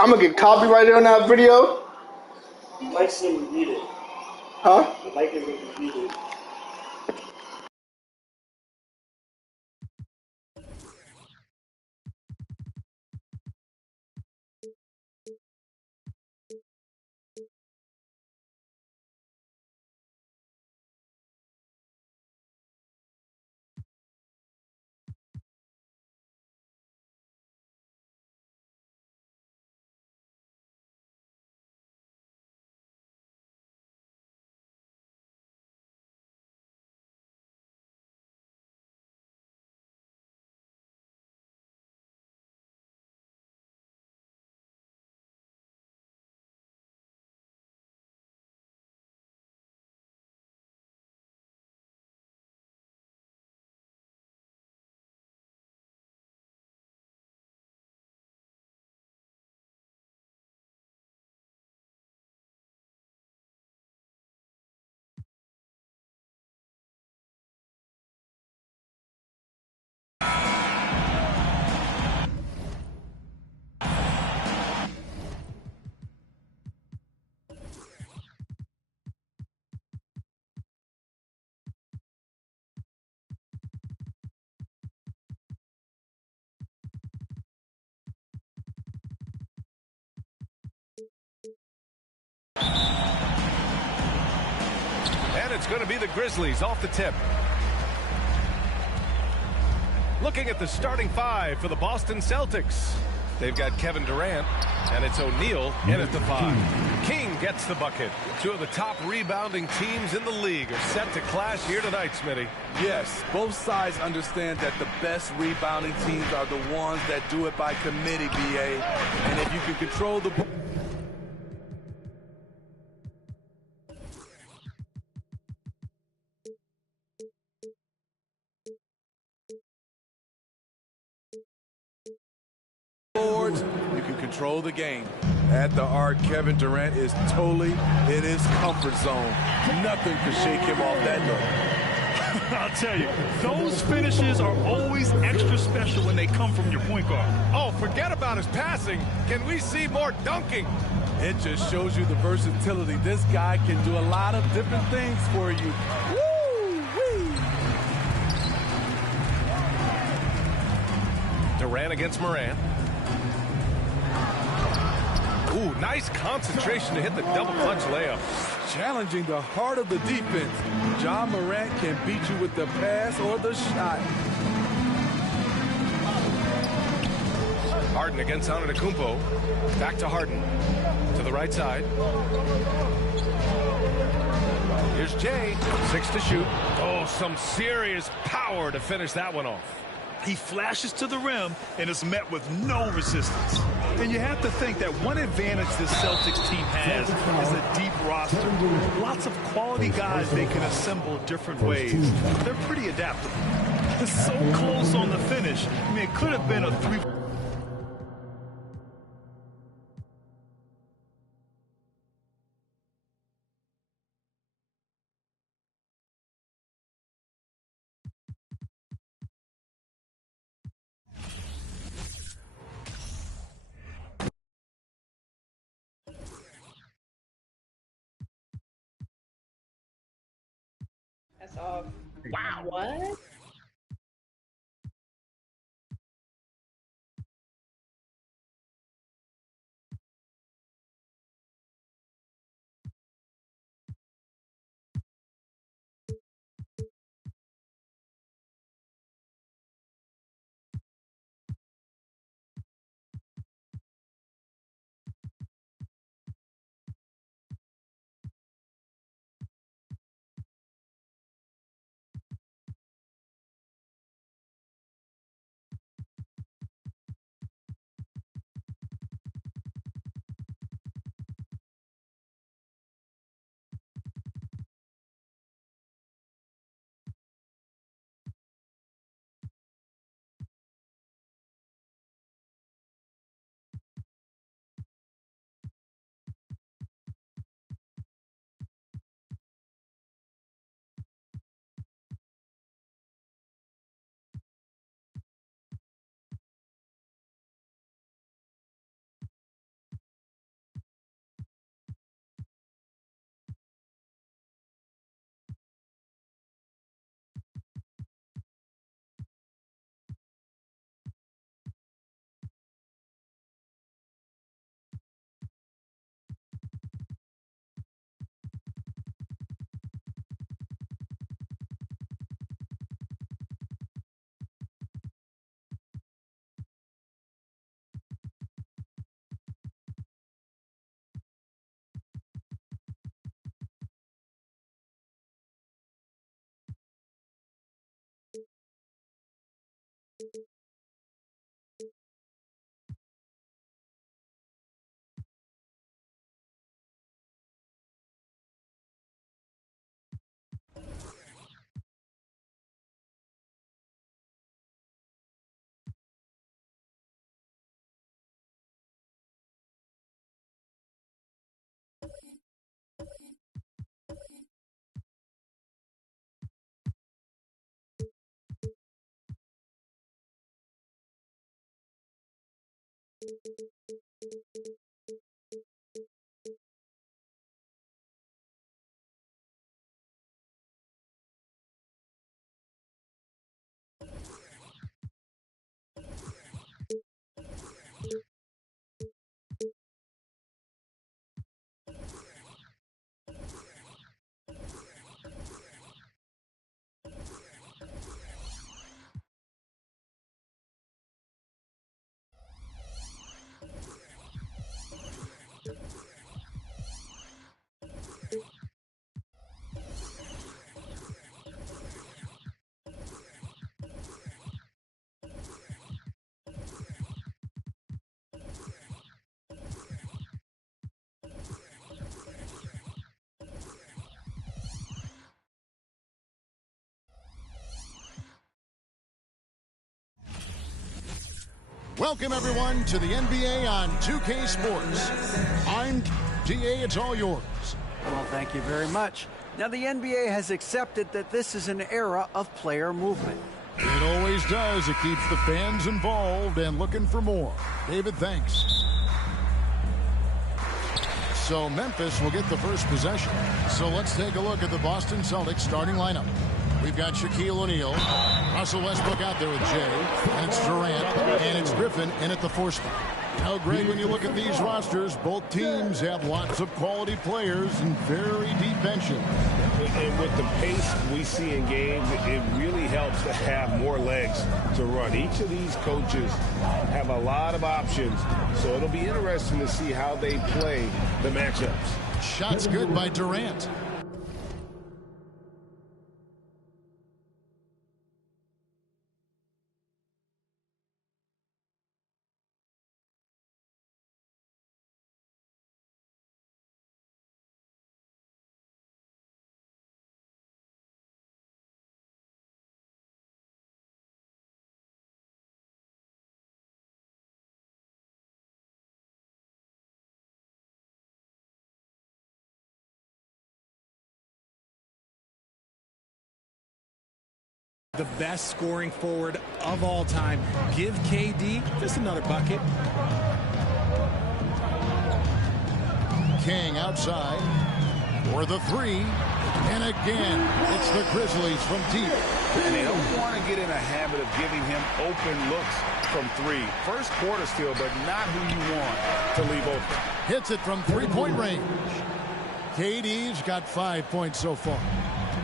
I'm gonna get copyrighted on that video. Mike's gonna read it. Huh? Mike is gonna read it. And it's going to be the Grizzlies off the tip. Looking at the starting five for the Boston Celtics. They've got Kevin Durant, and it's O'Neal in at the 5. King gets the bucket. Two of the top rebounding teams in the league are set to clash here tonight, Smitty. Yes, both sides understand that the best rebounding teams are the ones that do it by committee, BA. And if you can control the boards, you can control the game. At the arc, Kevin Durant is totally in his comfort zone. Nothing could shake him off that note. I'll tell you, those finishes are always extra special when they come from your point guard. Oh, forget about his passing. Can we see more dunking? It just shows you the versatility. This guy can do a lot of different things for you. Woo-wee. Durant against Morant. Ooh, nice concentration to hit the double clutch layup. Challenging the heart of the defense. Ja Morant can beat you with the pass or the shot. Harden against Antetokounmpo. Back to Harden. To the right side. Here's Jay. 6 to shoot. Oh, some serious power to finish that one off. He flashes to the rim and is met with no resistance. And you have to think that one advantage this Celtics team has is a deep roster. Lots of quality guys they can assemble different ways. They're pretty adaptable. It's so close on the finish. I mean, it could have been a 3. That's off. Wow. What? Welcome, everyone, to the NBA on 2K Sports. I'm DA. It's all yours. Well, thank you very much. Now, the NBA has accepted that this is an era of player movement. It always does. It keeps the fans involved and looking for more. David, thanks. So Memphis will get the first possession. So let's take a look at the Boston Celtics starting lineup. We've got Shaquille O'Neal, Russell Westbrook out there with Jay, and it's Durant, and it's Griffin in at the 4 spot. Now, Greg, when you look at these rosters, both teams have lots of quality players and very deep benches. And with the pace we see in games, it really helps to have more legs to run. Each of these coaches have a lot of options, so it'll be interesting to see how they play the matchups. Shots good by Durant. The best scoring forward of all time. Give KD just another bucket. King outside for the 3. And again, it's the Grizzlies from deep. And they don't want to get in a habit of giving him open looks from 3. First quarter still, but not who you want to leave open. Hits it from 3-point range. KD's got 5 points so far.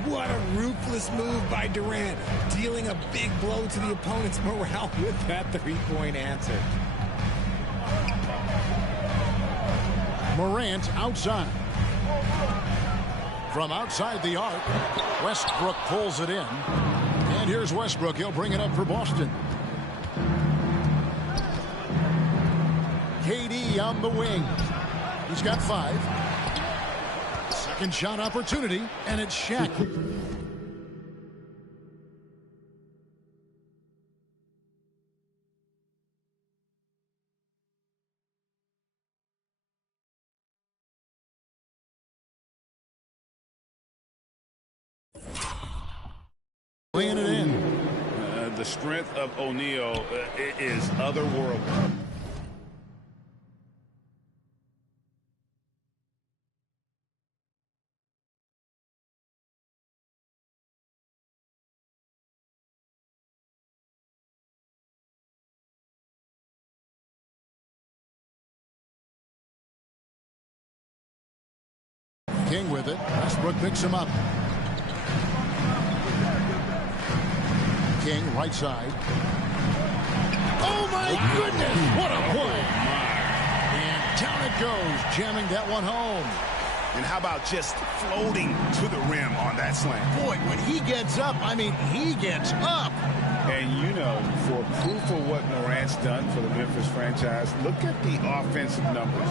What a ruthless move by Durant, dealing a big blow to the opponent's morale with that 3-point answer. Morant outside. From outside the arc, Westbrook pulls it in. And here's Westbrook. He'll bring it up for Boston. KD on the wing. He's got 5. Second shot opportunity, and it's Shaq. Laying it in. The strength of O'Neal is otherworldly. King with it. Westbrook picks him up. King right side. Oh my goodness! What a play! And down it goes, jamming that one home. And how about just floating to the rim on that slam? Boy, when he gets up, I mean, he gets up. And you know, for proof of what Morant's done for the Memphis franchise, look at the offensive numbers.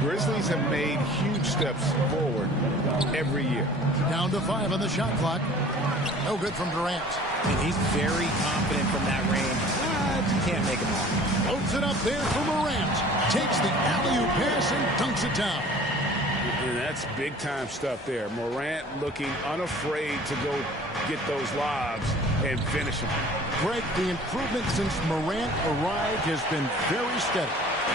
Grizzlies have made huge steps forward every year. Down to 5 on the shot clock. No good from Durant. And he's very confident from that range. You can't make him off. Floats it up there for Morant. Takes the alley-oop pass and dunks it down. And that's big-time stuff there. Morant looking unafraid to go get those lobs and finish them. Greg, the improvement since Morant arrived has been very steady.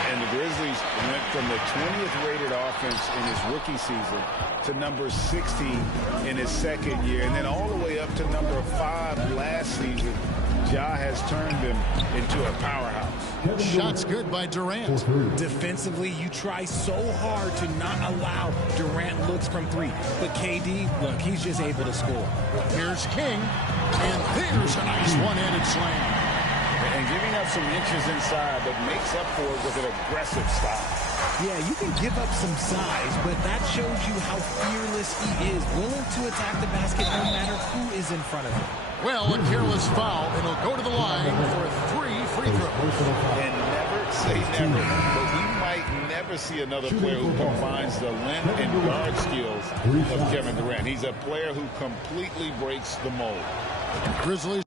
And the Grizzlies went from the 20th rated offense in his rookie season to number 16 in his second year, and then all the way up to number 5 last season. Ja has turned them into a powerhouse. Shots good by Durant. Defensively, you try so hard to not allow Durant looks from 3. But KD, look, he's just able to score. Here's King, and there's a nice one-handed slam. And giving up some inches inside, but makes up for it with an aggressive style. Yeah, you can give up some size, but that shows you how fearless he is, willing to attack the basket no matter who is in front of him. Well, a careless foul, and he'll go to the line for 3 free throws. And never say never, but we might never see another player who combines the length and guard skills of Kevin Durant. He's a player who completely breaks the mold. Grizzlies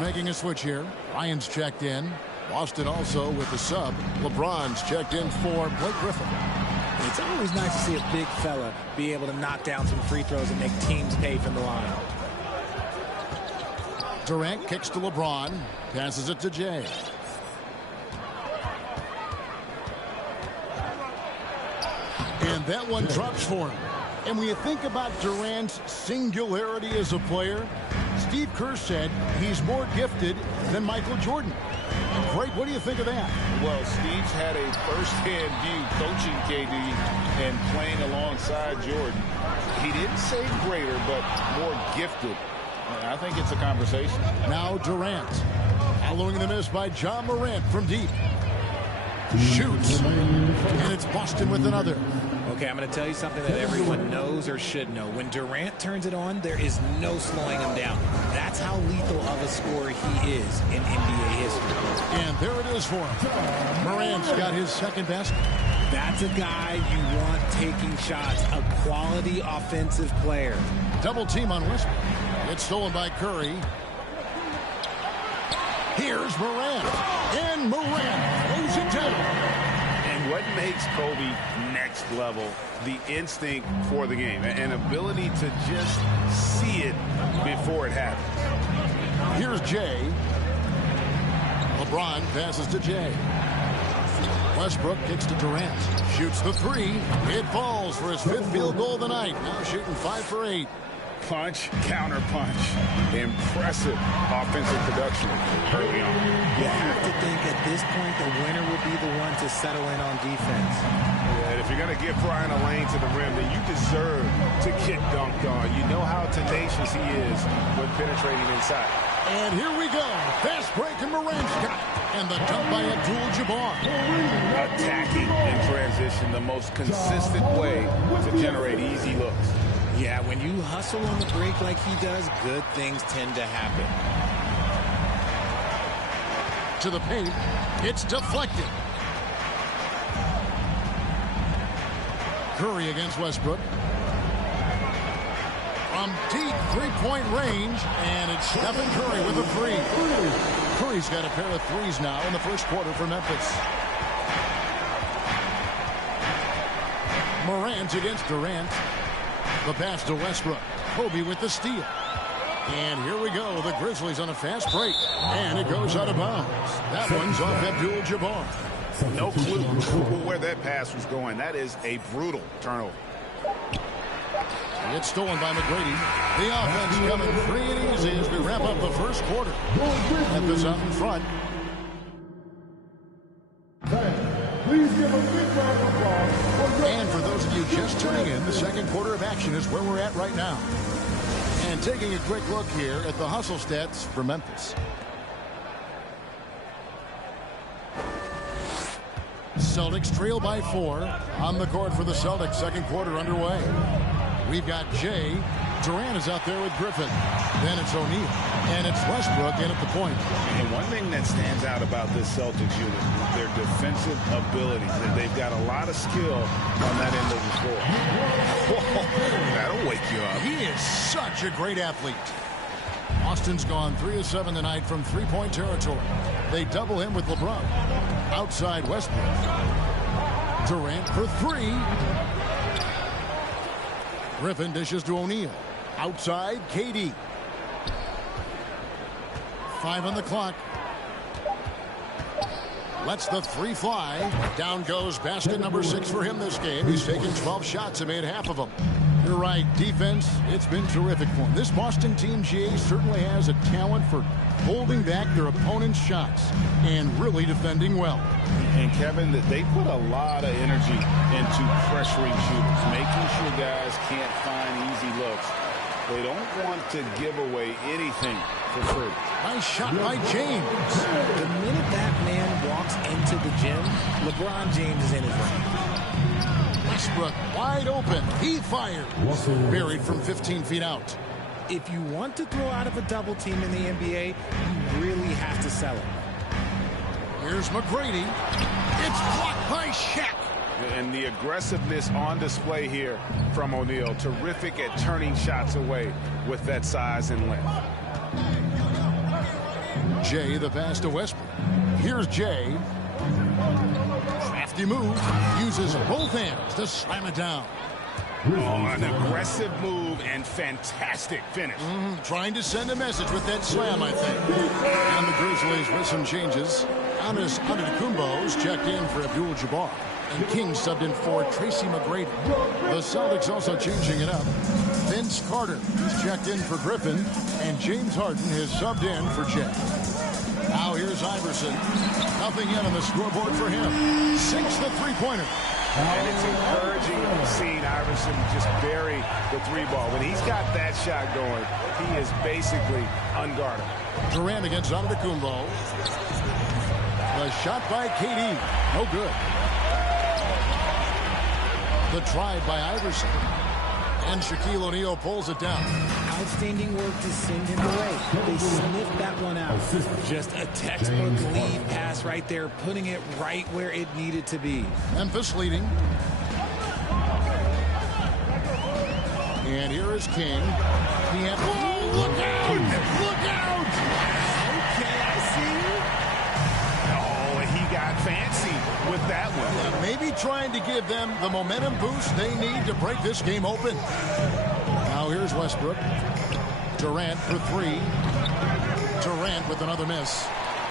making a switch here. Ryan's checked in. Boston also with the sub. LeBron's checked in for Blake Griffin. It's always nice to see a big fella be able to knock down some free throws and make teams pay from the line. Durant kicks to LeBron. Passes it to Jay. And that one drops for him. And when you think about Durant's singularity as a player, Steve Kerr said he's more gifted than Michael Jordan. Great, what do you think of that? Well, Steve's had a first-hand view coaching KD and playing alongside Jordan. He didn't say greater, but more gifted. I think it's a conversation. Now Durant, following the miss by John Morant from deep. Shoots, and it's Boston with another. Okay, I'm going to tell you something that everyone knows or should know. When Durant turns it on, there is no slowing him down. That's how lethal of a scorer he is in NBA history. And there it is for him. Morant's got his second basket. That's a guy you want taking shots, a quality offensive player. Double team on Westbrook. It's stolen by Curry. Here's Morant. And Morant throws it down. And what makes Kobe next level? The instinct for the game. An ability to just see it before it happens. Here's Jay. LeBron passes to Jay. Westbrook kicks to Durant. Shoots the 3. It falls for his 5th field goal of the night. Now shooting 5 for 8. Punch, counter punch. Impressive offensive production early on. You have to think at this point the winner will be the one to settle in on defense. Yeah, and if you're going to give Brian a lane to the rim, then you deserve to get dunked on. You know how tenacious he is when penetrating inside. And here we go. Fast break and Morant's got it. And the dunk by Abdul-Jabbar. Attacking in transition, the most consistent way to generate easy looks. Yeah, when you hustle on the break like he does, good things tend to happen. To the paint. It's deflected. Curry against Westbrook. From deep three-point range, and it's Stephen Curry with a 3. Curry's got a pair of 3s now in the first quarter for Memphis. Morant against Durant. The pass to Westbrook. Kobe with the steal. And here we go. The Grizzlies on a fast break. And it goes out of bounds. That one's off Abdul-Jabbar. No clue where that pass was going. That is a brutal turnover. It's stolen by McGrady. The offense coming free and easy as we wrap up the first quarter. Memphis out in front. Please give a big round of applause. And for those of you just tuning in, the second quarter of action is where we're at right now. And taking a quick look here at the hustle stats for Memphis. Celtics trail by 4. On the court for the Celtics, second quarter underway. We've got Jay. Durant is out there with Griffin. Then it's O'Neal. And it's Westbrook in at the point. And one thing that stands out about this Celtics unit is their defensive ability. They've got a lot of skill on that end of the floor. Whoa, that'll wake you up. He is such a great athlete. Austin's gone 3 of 7 tonight from three-point territory. They double him with LeBron. Outside Westbrook. Durant for 3. Griffin dishes to O'Neal. Outside, KD. 5 on the clock. Lets the three fly. Down goes basket number 6 for him this game. He's taken 12 shots and made half of them. You're right. Defense, it's been terrific for him. This Boston team, GA, certainly has a talent for holding back their opponent's shots and really defending well. And, Kevin, they put a lot of energy into pressuring shooters, making sure guys can't find easy looks. They don't want to give away anything for free. Nice shot by James. The minute that man walks into the gym, LeBron James is in his range. Westbrook wide open. He fired. Buried from 15 feet out. If you want to throw out of a double team in the NBA, you really have to sell it. Here's McGrady. It's blocked by Shaq. And the aggressiveness on display here from O'Neal. Terrific at turning shots away with that size and length. Jay, the pass to Westbrook. Here's Jay. Crafty move. Uses both hands to slam it down. Oh, an aggressive move and fantastic finish. Trying to send a message with that slam, I think. And the Grizzlies with some changes. Giannis Antetokounmpo's checked in for Abdul-Jabbar. And King subbed in for Tracy McGrady. The Celtics also changing it up. Vince Carter, he's checked in for Griffin. And James Harden has subbed in for Jay. Now here's Iverson. Nothing yet on the scoreboard for him. 6 the three-pointer. And it's encouraging seeing Iverson just bury the three ball. When he's got that shot going, he is basically unguardable. Durant against Antetokounmpo. The shot by KD. No good. The drive by Iverson. And Shaquille O'Neal pulls it down. Outstanding work to send him away. They sniffed that one out. Just a textbook lead pass right there, putting it right where it needed to be. Memphis leading. And here is King. Look out! Look out! Okay, I see you. Oh, and he got fancy with that one. Maybe trying to give them the momentum boost they need to break this game open. Now here's Westbrook. Durant for 3. Durant with another miss.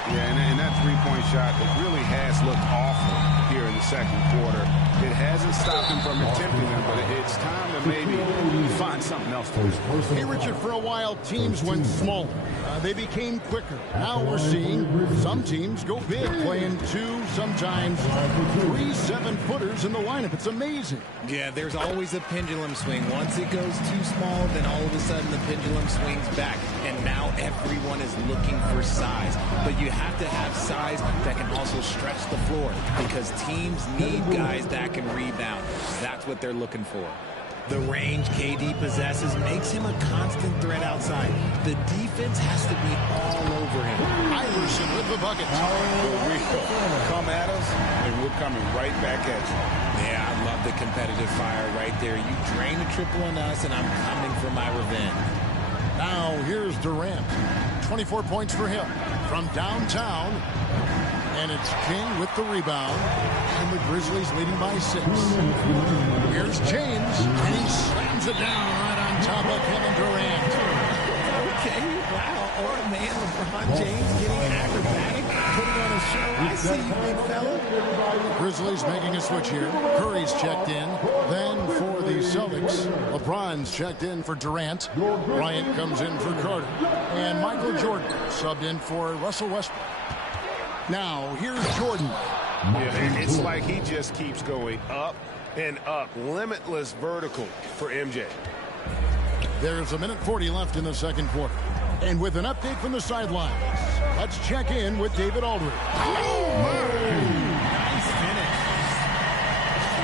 Yeah, and that three-point shot, it really has looked awful here in the second quarter. It hasn't stopped him from attempting them, but it's time to maybe find something else to do. Hey, Richard, for a while, teams went smaller. They became quicker. Now we're seeing some teams go big, playing 2, sometimes 3 7-footers in the lineup. It's amazing. Yeah, there's always a pendulum swing. Once it goes too small, then all of a sudden the pendulum swings back. And now everyone is looking for size. But you have to have size that can also stretch the floor because teams need guys that can rebound. That's what they're looking for. The range KD possesses makes him a constant threat outside. The defense has to be all over him. Iverson with the bucket. Come at us, and we're coming right back at you. Yeah, I love the competitive fire right there. You drain a triple on us, and I'm coming for my revenge. Now here's Durant. 24 points for him from downtown. And it's King with the rebound. And the Grizzlies leading by 6. Here's James. And he slams it down right on top of Kevin Durant. Okay, wow. Or man, LeBron James getting acrobatic, putting on a show. I see you, big fella. Grizzlies making a switch here. Curry's checked in. Then for the Celtics, LeBron's checked in for Durant. Bryant comes in for Carter. And Michael Jordan subbed in for Russell Westbrook. Now, here's Jordan. Yeah, it's like he just keeps going up and up. Limitless vertical for MJ. There's 1:40 left in the second quarter. And with an update from the sidelines, let's check in with David Aldridge. Nice finish.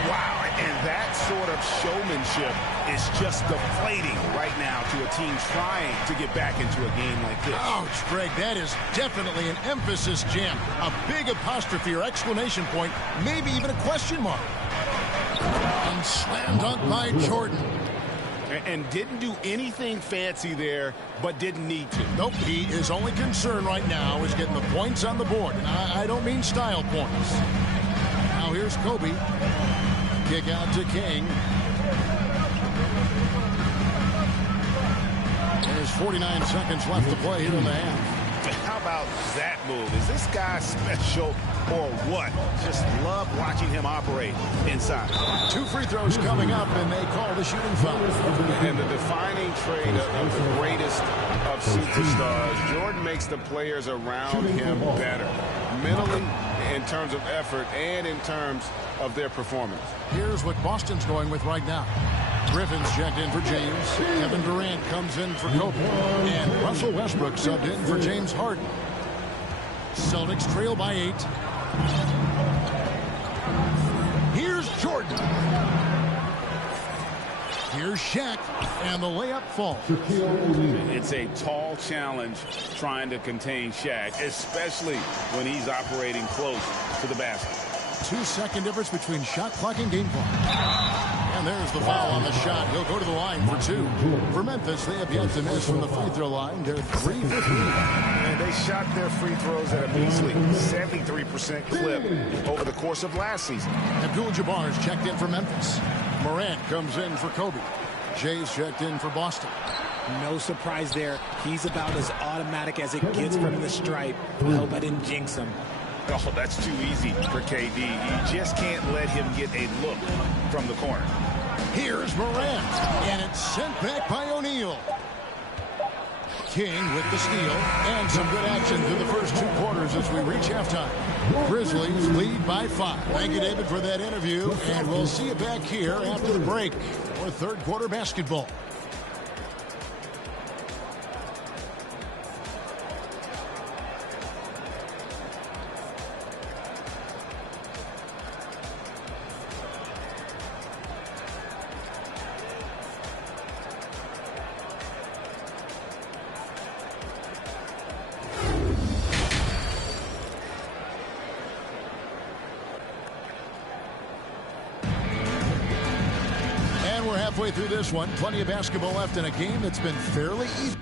Wow, and that sort of showmanship is just deflating right now to a team trying to get back into a game like this. Ouch, Greg, that is definitely an emphasis jam. A big apostrophe or exclamation point, maybe even a question mark. And slam dunk by Jordan. And didn't do anything fancy there, but didn't need to. Nope, his only concern right now is getting the points on the board. And I don't mean style points. Now here's Kobe. Kick out to King. There's 49 seconds left to play here in the half. How about that move? Is this guy special or what? Just love watching him operate inside. 2 free throws coming up, and they call the shooting foul. And the defining trait of the greatest of superstars, Jordan makes the players around him better, mentally, in terms of effort, and in terms of their performance. Here's what Boston's going with right now. Griffin's checked in for James. Kevin Durant comes in for Kobe. And Russell Westbrook subbed in for James Harden. Celtics trail by 8. Here's Jordan. Here's Shaq. And the layup falls. It's a tall challenge trying to contain Shaq, especially when he's operating close to the basket. 2-second difference between shot clock and game clock. And there's the foul on the shot. He'll go to the line for 2. For Memphis, they have yet to miss from the free throw line. They're 3 for 3. And they shot their free throws at a measly 73% clip over the course of last season. Abdul-Jabbar's checked in for Memphis. Morant comes in for Kobe. Jay's checked in for Boston. No surprise there. He's about as automatic as it gets from the stripe. I hope I didn't jinx him. Oh, that's too easy for KD. You just can't let him get a look from the corner. Here's Morant, and it's sent back by O'Neal. King with the steal, and some good action through the first 2 quarters as we reach halftime. Grizzlies lead by 5. Thank you, David, for that interview, and we'll see you back here after the break for third quarter basketball. Halfway through this one, plenty of basketball left in a game that's been fairly even.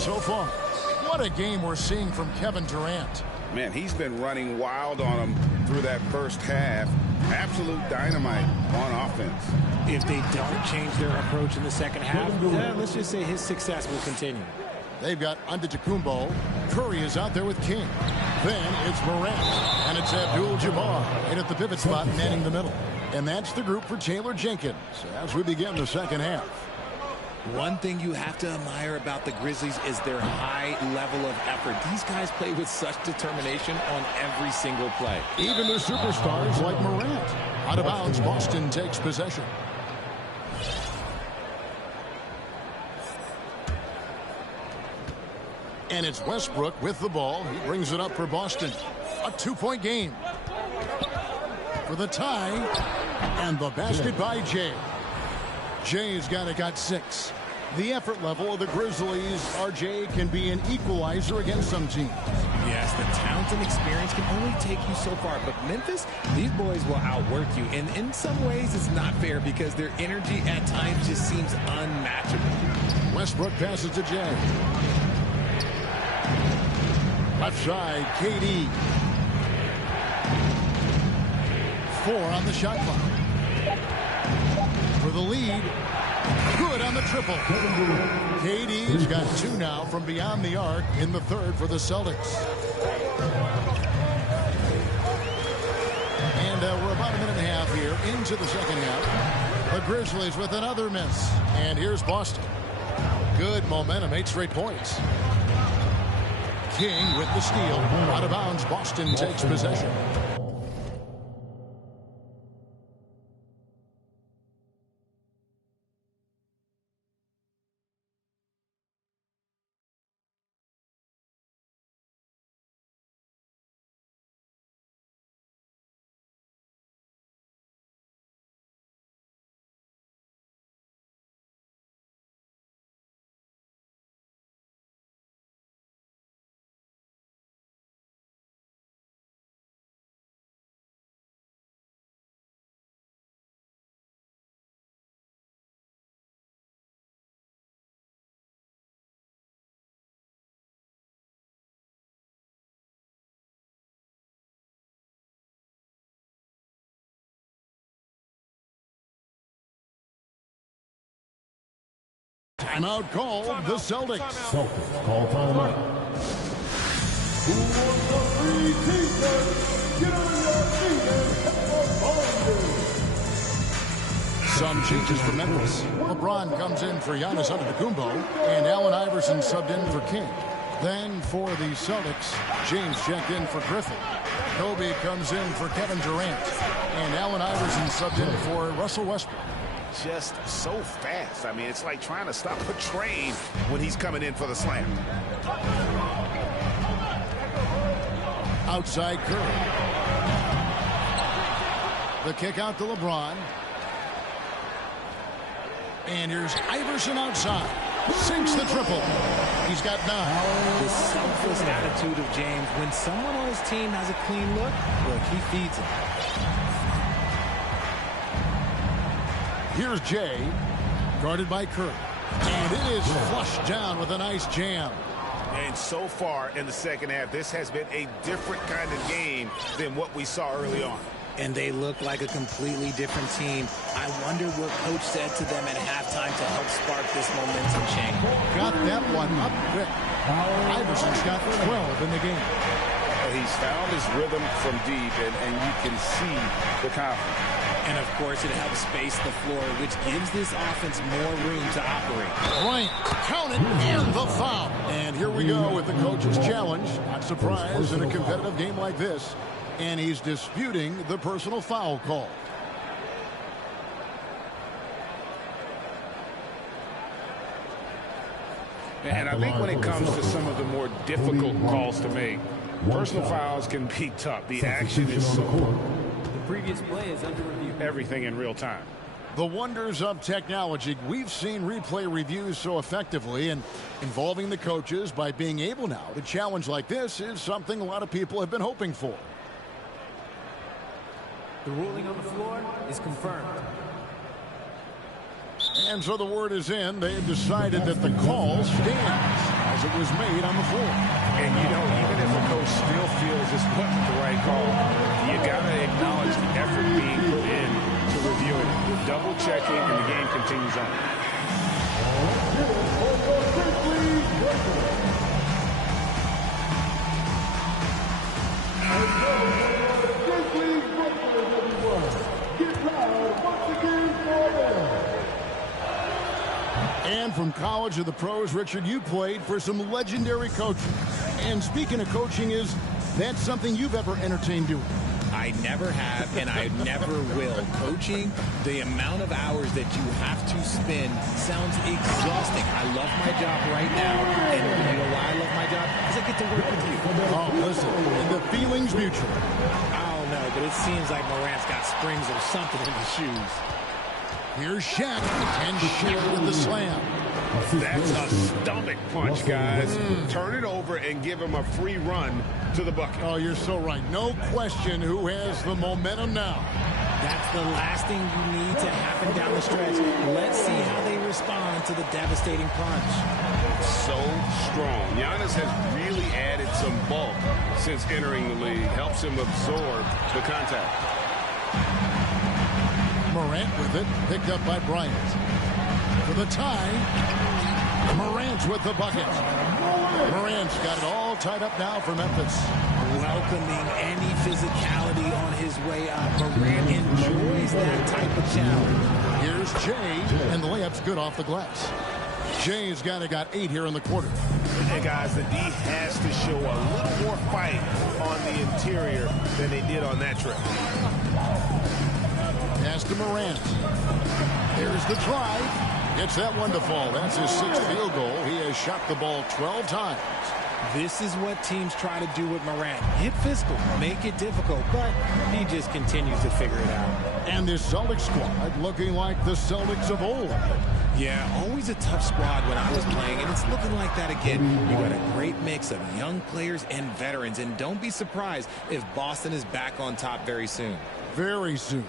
so far. What a game we're seeing from Kevin Durant. Man, he's been running wild on him through that first half. Absolute dynamite on offense. If they don't change their approach in the second half, let's just say his success will continue. They've got Antetokounmpo. Curry is out there with King. Then it's Morant. And it's Abdul-Jabbar right at the pivot spot, manning the middle. And that's the group for Taylor Jenkins as we begin the second half. One thing you have to admire about the Grizzlies is their high level of effort. These guys play with such determination on every single play. Even the superstars like Morant. Out of bounds, Boston takes possession. And it's Westbrook with the ball. He brings it up for Boston. A 2-point game. For the tie. And the basket by Jay. Jay's got 6. The effort level of the Grizzlies, RJ, can be an equalizer against some teams. Yes, the talent and experience can only take you so far. But Memphis, these boys will outwork you. And in some ways, it's not fair because their energy at times just seems unmatchable. Westbrook passes to Jay. Left side, KD. 4 on the shot clock. For the lead. Good on the triple. KD's got 2 now from beyond the arc in the third for the Celtics. And we're about a minute and a half here into the second half. The Grizzlies with another miss. And here's Boston. Good momentum, 8 straight points. King with the steal. Out of bounds, Boston takes possession. Timeout called the Celtics. Celtics call timeout. Who wants the free t-shirt? Get on your feet and have a Some changes for Memphis. LeBron comes in for Giannis Antetokounmpo, and Allen Iverson subbed in for King. Then for the Celtics, James checked in for Griffin. Kobe comes in for Kevin Durant, and Allen Iverson subbed in for Russell Westbrook. Just so fast. I mean, it's like trying to stop a train when he's coming in for the slam. Outside Curry. The kick out to LeBron. And here's Iverson outside. Sinks the triple. He's got 9. The selfless attitude of James. When someone on his team has a clean look, he feeds him. Here's Jay, guarded by Curry. And it is flushed down with a nice jam. And so far in the second half, this has been a different kind of game than what we saw early on. And they look like a completely different team. I wonder what coach said to them at halftime to help spark this momentum change. Got that one up quick. Iverson's got 12 in the game. He's found his rhythm from deep, and you can see the confidence. And, of course, it helps space the floor, which gives this offense more room to operate. Right. Count it, and the foul. And here we go with the coach's challenge. Not surprised in a competitive game like this. And he's disputing the personal foul call. And I think when it comes to some of the more difficult calls to make, personal fouls can be tough. The action is so cool. The previous play is under review. Everything in real time. The wonders of technology. We've seen replay reviews so effectively, and involving the coaches by being able now to challenge like this is something a lot of people have been hoping for. The ruling on the floor is confirmed. And so the word is in. They've decided that the call stands. as it was made on the floor. And, you know, even if a coach still feels this wasn't the right call, you got to acknowledge the effort being put in to review it. You're double-checking, and the game continues on. And from college to the pros, Richard, you played for some legendary coaches. And speaking of coaching, is that something you've ever entertained doing? I never have, and I never will. Coaching, the amount of hours that you have to spend sounds exhausting. I love my job right now, and you know why I love my job? Because I get to work with you. Oh, listen, the feeling's mutual. I don't know, but it seems like Morant's got springs or something in his shoes. Here's Shaq, and Shaq with the slam. That's a stomach punch, guys. Turn it over and give him a free run to the bucket. Oh, you're so right. No question who has the momentum now. That's the last thing you need to happen down the stretch. Let's see how they respond to the devastating punch. So strong. Giannis has really added some bulk since entering the league. Helps him absorb the contact. Morant with it, picked up by Bryant. For the tie, Morant with the bucket. Morant's got it all tied up now for Memphis. Welcoming any physicality on his way up. Morant enjoys that type of challenge. Here's Jay, and the layup's good off the glass. Jay's got 8 here in the quarter. Hey guys, the D has to show a little more fight on the interior than they did on that trip. Pass to Morant. Here's the drive. Gets that one to fall. That's his 6th field goal. He has shot the ball 12 times. This is what teams try to do with Morant. Hit physical, make it difficult, but he just continues to figure it out. And this Celtics squad looking like the Celtics of old. Yeah, always a tough squad when I was playing, and it's looking like that again. You got a great mix of young players and veterans, and don't be surprised if Boston is back on top very soon. Very soon.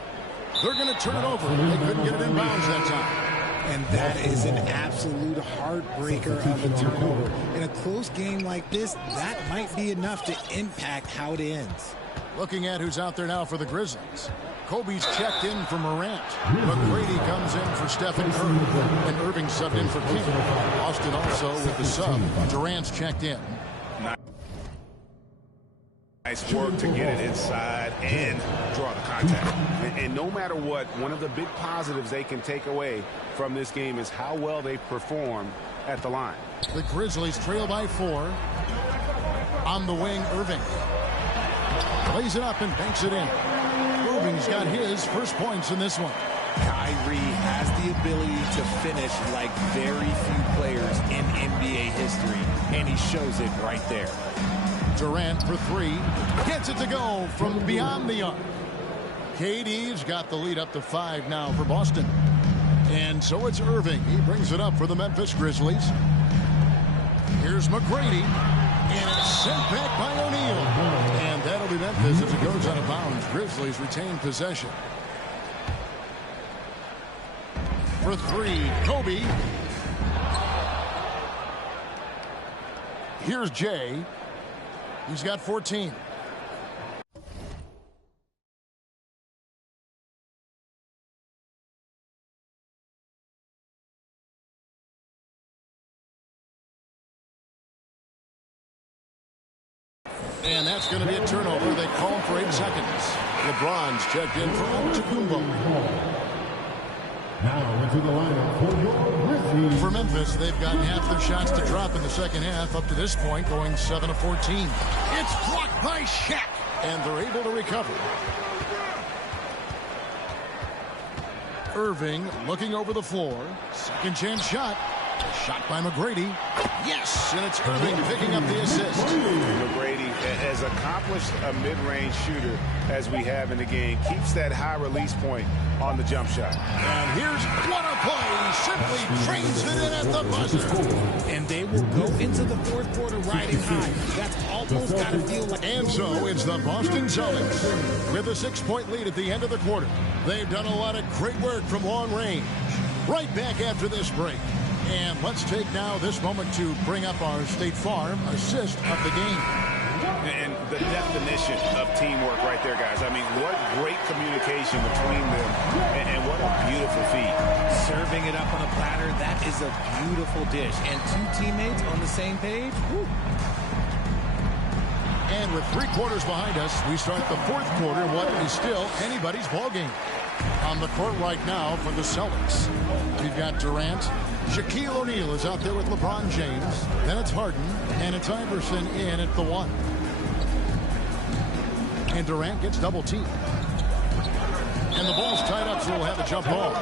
They're going to turn it over. They couldn't get it in bounds that time. And that is an absolute heartbreaker of a turnover. In a close game like this, that might be enough to impact how it ends. Looking at who's out there now for the Grizzlies. Kobe's checked in for Morant. McGrady comes in for Stephen Curry. And Irving subbed in for King. Austin also with the sub. Durant's checked in. Nice work to get it inside and draw the contact. And no matter what, one of the big positives they can take away from this game is how well they perform at the line. The Grizzlies trail by 4. On the wing, Irving. Lays it up and banks it in. Irving's got his first points in this one. Kyrie has the ability to finish like very few players in NBA history, and he shows it right there. Durant for 3. Gets it to go from beyond the arc. KD's got the lead up to 5 now for Boston. And so it's Irving. He brings it up for the Memphis Grizzlies. Here's McGrady. And it's sent back by O'Neal. And that'll be Memphis as it goes out of bounds. Grizzlies retain possession. For 3, Kobe. Here's Jay. He's got 14. And that's going to be a turnover. They call him for 8 seconds. LeBron's checked in for Antetokounmpo. Now into the lineup for your Grizzlies. For Memphis, they've gotten half their shots to drop in the second half. Up to this point, going 7 of 14. It's blocked by Shaq. And they're able to recover. Irving looking over the floor. Second chance shot. Shot by McGrady. Yes, and it's Irving picking up the assist. McGrady, as accomplished a mid-range shooter as we have in the game, keeps that high release point on the jump shot. And here's what a play. Simply trains it in at the buzzer. And they will go into the fourth quarter riding high. That's almost got to feel like... And so it's the Boston Celtics with a 6-point lead at the end of the quarter. They've done a lot of great work from long range. Right back after this break. And let's take now this moment to bring up our State Farm assist of the game. And the definition of teamwork right there, guys. I mean, what great communication between them, and what a beautiful feed. Serving it up on a platter, that is a beautiful dish. And two teammates on the same page. Woo. And with 3 quarters behind us, we start the 4th quarter, what is still anybody's ballgame. On the court right now for the Celtics, we've got Durant. Shaquille O'Neal is out there with LeBron James. Then it's Harden, and it's Iverson in at the 1. And Durant gets double teamed. And the ball's tied up, so we'll have a jump ball.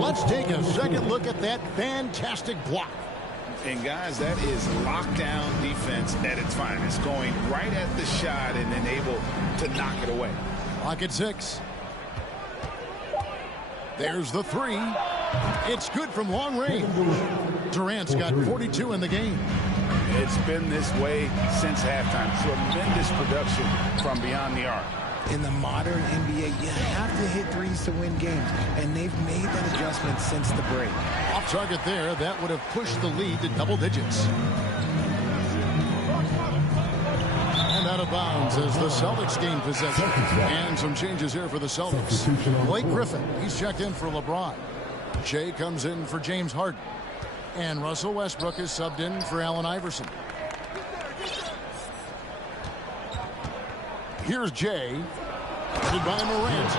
Let's take a second look at that fantastic block. And guys, that is lockdown defense at its finest, going right at the shot and then able to knock it away. Clock at 6. There's the 3. It's good from long range. Durant's got 42 in the game. It's been this way since halftime. Tremendous production from beyond the arc. In the modern NBA, you have to hit threes to win games, and they've made that adjustment since the break. Off target there, that would have pushed the lead to double digits. And out of bounds as the Celtics gain possession. And some changes here for the Celtics. Blake Griffin, he's checked in for LeBron. Jay comes in for James Harden. And Russell Westbrook is subbed in for Allen Iverson. Here's Jay. Goodbye, Morant.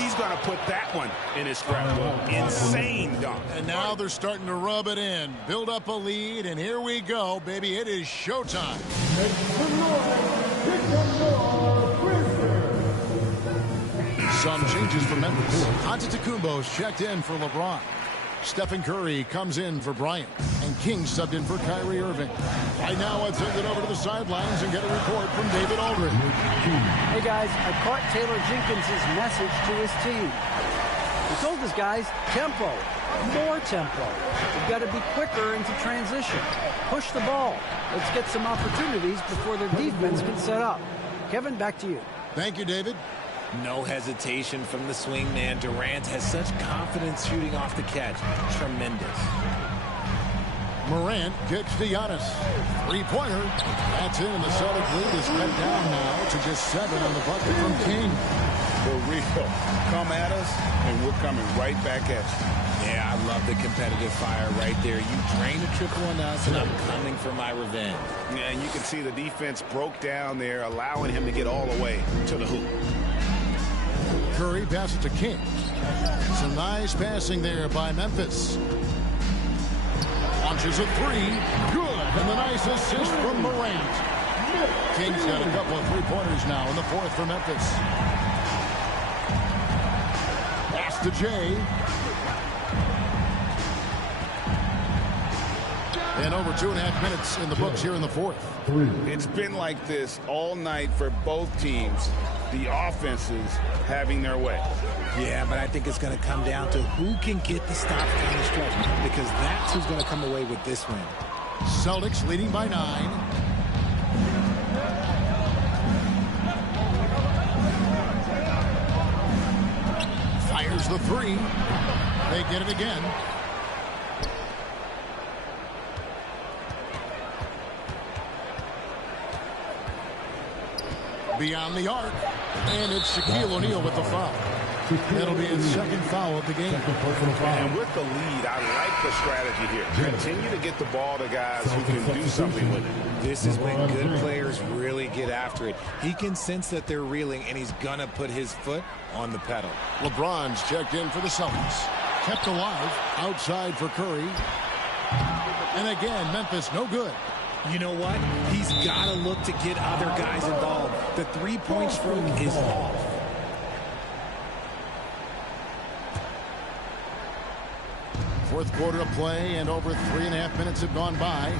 He's going to put that one in his scrapbook. Insane dunk. And now they're starting to rub it in. Build up a lead, and here we go, baby. It is showtime. Some changes for Memphis. Antetokounmpo's checked in for LeBron. Stephen Curry comes in for Bryant. And King subbed in for Kyrie Irving. Right now, I'll send it over to the sidelines and get a report from David Aldridge. Hey, guys, I caught Taylor Jenkins' message to his team. He told his guys, tempo, more tempo. We've got to be quicker into transition. Push the ball. Let's get some opportunities before their defense can set up. Kevin, back to you. Thank you, David. No hesitation from the swing man. Durant has such confidence shooting off the catch. Tremendous. Morant gets to Giannis. 3-pointer. That's in, and the Celtic lead is cut down now to just 7 on the bucket from King. For real. Come at us, and we're coming right back at you. Yeah, I love the competitive fire right there. You drain a triple on us, and I'm coming for my revenge. Yeah, and you can see the defense broke down there, allowing him to get all the way to the hoop. Curry passes to King. Some nice passing there by Memphis. Launches a 3. Good. And the nice assist from Morant. King's got a couple of 3-pointers now in the 4th for Memphis. Pass to Jay. And over 2.5 minutes in the books here in the 4th. It's been like this all night for both teams. The offenses having their way. Yeah, but I think it's going to come down to who can get the stop down the stretch, because that's who's going to come away with this win. Celtics leading by 9. Fires the 3. They get it again. Beyond the arc. And it's Shaquille O'Neal with the foul. That'll be his 2nd foul of the game. And with the lead, I like the strategy here. Continue to get the ball to guys who can do something with it. This is when good players really get after it. He can sense that they're reeling, and he's going to put his foot on the pedal. LeBron's checked in for the Celtics. Kept alive outside for Curry. And again, Memphis no good. You know what? He's got to look to get other guys involved. The 3-point stroke is off. Fourth quarter of play, and over 3.5 minutes have gone by.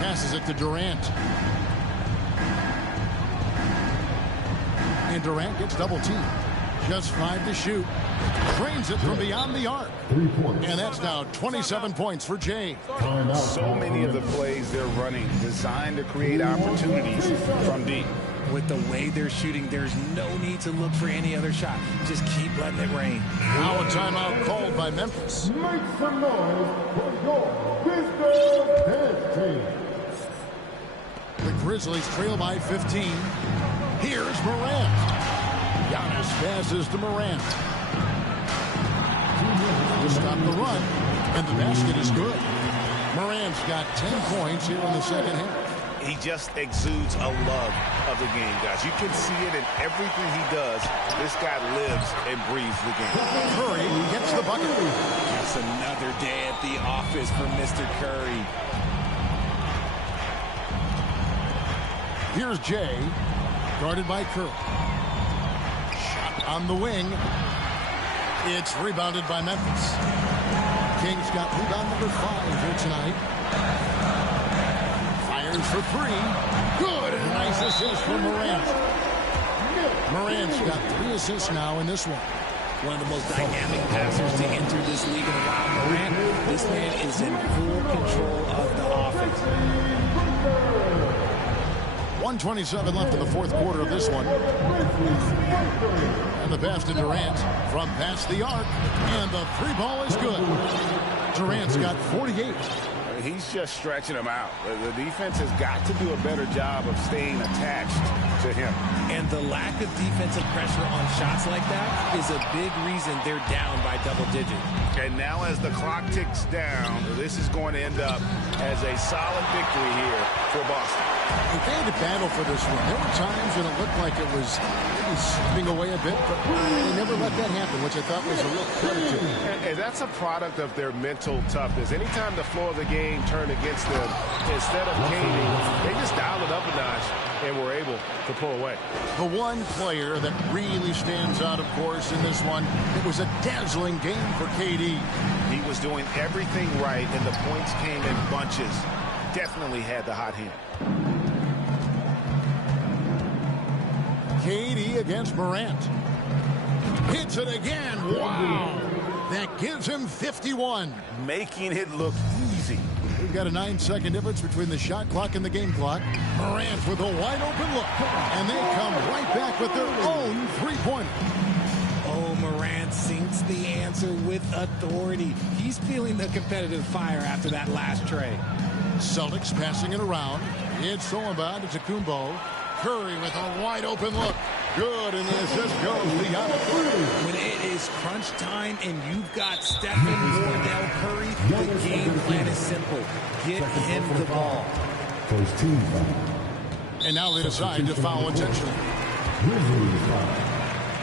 Passes it to Durant. And Durant gets double teamed. Just 5 to shoot. Trains it from beyond the arc. And that's now 27 points for Jay. So many of the plays they're running designed to create opportunities from deep. With the way they're shooting, there's no need to look for any other shot. Just keep letting it rain. Now a timeout called by Memphis. Make some noise for your Pistons dance team. The Grizzlies trail by 15. Here's Morant. Giannis passes to Morant. To stop the run, and the basket is good. Morant's got 10 points here in the second half. He just exudes a love of the game, guys. You can see it in everything he does. This guy lives and breathes the game. Curry gets the bucket. It's another day at the office for Mr. Curry. Here's Jay, guarded by Curry. Shot on the wing. It's rebounded by Memphis. Kings got rebound number 5 here tonight. Fires for 3. Good. Nice assist from Morant. Morant's got 3 assists now in this one. One of the most dynamic passers to enter this league in a while. Morant, this man is in full control of the offense. 1:27 left in the fourth quarter of this one. And the pass to Durant from past the arc. And the 3 ball is good. Durant's got 48. He's just stretching him out. The defense has got to do a better job of staying attached to him. And the lack of defensive pressure on shots like that is a big reason they're down by double digits. And now as the clock ticks down, this is going to end up as a solid victory here for Boston. They had to battle for this one. There were times when it looked like it was maybe slipping away a bit, but they never let that happen, which I thought was a real credit to them. And that's a product of their mental toughness. Anytime the floor of the game turned against them, instead of caving, they just dialed it up a notch and were able to pull away. The one player that really stands out, of course, in this one, it was a dazzling game for KD. He was doing everything right, and the points came in bunches. Definitely had the hot hand. KD against Morant. Hits it again. Wow. That gives him 51. Making it look easy. We've got a 9-second difference between the shot clock and the game clock. Morant with a wide open look. And they come right back with their own 3-pointer. Oh, Morant sinks the answer with authority. He's feeling the competitive fire after that last tray. Celtics passing it around. It's Solomon to Kumbo. Curry with a wide open look. Good, and the assist goes to Giannis. When it is crunch time and you've got Stephen Wardell Curry, the game plan is simple. Get him the ball. First team foul. And now they decide to foul intentionally. Grizzlies foul.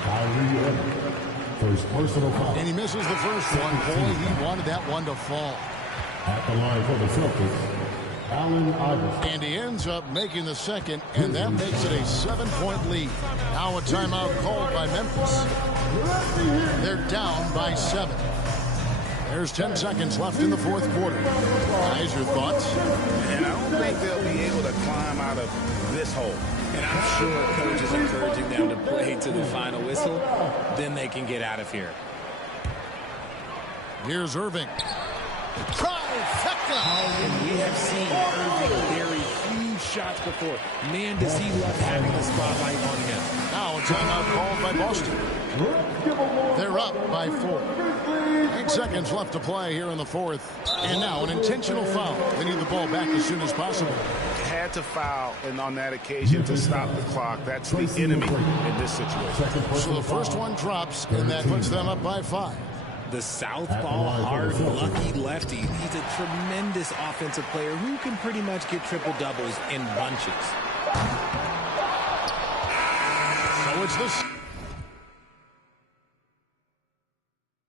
Kyrie Irving. First personal foul. And he misses the first one. Boy, he wanted that one to fall. At the line for the Celtics, Allen Iverson. And he ends up making the second, and that makes it a 7-point lead. Now a timeout called by Memphis. They're down by 7. There's 10 seconds left in the fourth quarter. Guys, your thoughts? And I don't think they'll be able to climb out of this hole. And I'm sure coach is encouraging them to play to the final whistle. Then they can get out of here. Here's Irving. Trifecta! And we have seen Irving bury huge shots before. Man, does he love having the spotlight on him. Now a timeout called by Boston. They're up by 4. 8 seconds left to play here in the fourth. And now an intentional foul. They need the ball back as soon as possible. Had to foul, and on that occasion to stop the clock. That's the enemy in this situation. So the first one drops, and that puts them up by 5. The southpaw, hard, lucky lefty. He's a tremendous offensive player who can pretty much get triple-doubles in bunches. So it's this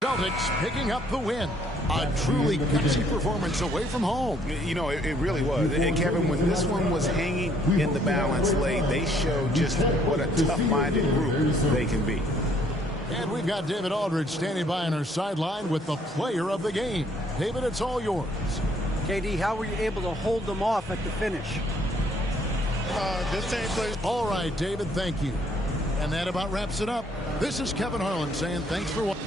Celtics picking up the win. A truly gutsy performance away from home. You know, it really was. And Kevin, when this one was hanging in the balance late, they showed just what a tough-minded group they can be. And we've got David Aldridge standing by on our sideline with the player of the game. David, it's all yours. KD, how were you able to hold them off at the finish? This team plays. All right, David, thank you. And that about wraps it up. This is Kevin Harlan saying thanks for watching.